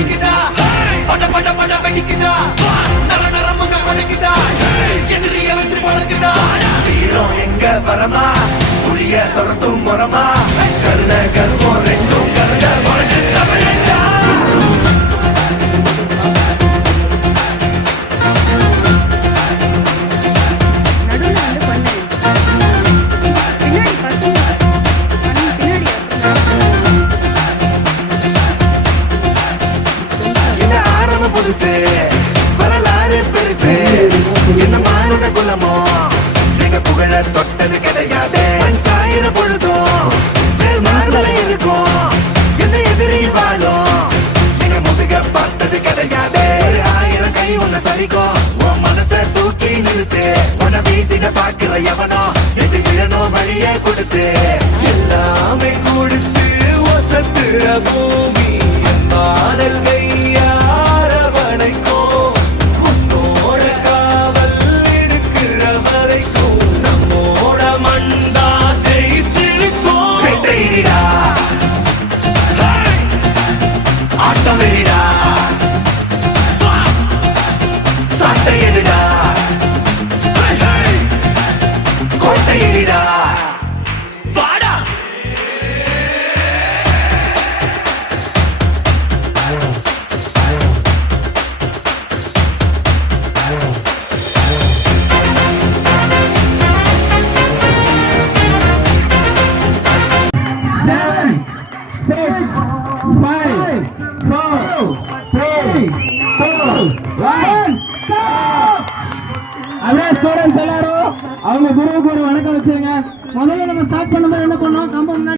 அடிக்குதா பட பட பட வெடிக்குதா நர நர முகம் அடிக்குதா எதிரிய வச்சு பழக்குதா வீரம் எங்க வரமா புளிய துரத்தும் முறமா கருண கருவம் ரெண்டும் கருண வழக்கு தமிழண்டா புதுசு வரலாறு பெருசு என்ன மாறுன குலமோ எங்க புகழ தொட்டது கிடையாது சாயிர பொழுதும் வேல் மாறுதலை இருக்கும் என்ன எதிரில் வாழும் எங்க முதுக பார்த்தது கிடையாது 1000 கை உன்னை சரிக்கும் உன் மனச தூக்கி நிறுத்து உன்னை வீசிட பாக்குற எவனோ எட்டு கிழனோ வழியே கொடுத்து எல்லாமே கொடுத்து வசத்துற பூமி மாடல் ஸ்டூடெண்ட்ஸ் எல்லாரும் அவங்க குருவுக்கு ஒரு வணக்கம் வச்சிருங்க. முதல்ல நம்ம ஸ்டார்ட் பண்ணும்போது என்ன பண்ணோம், கம்பம்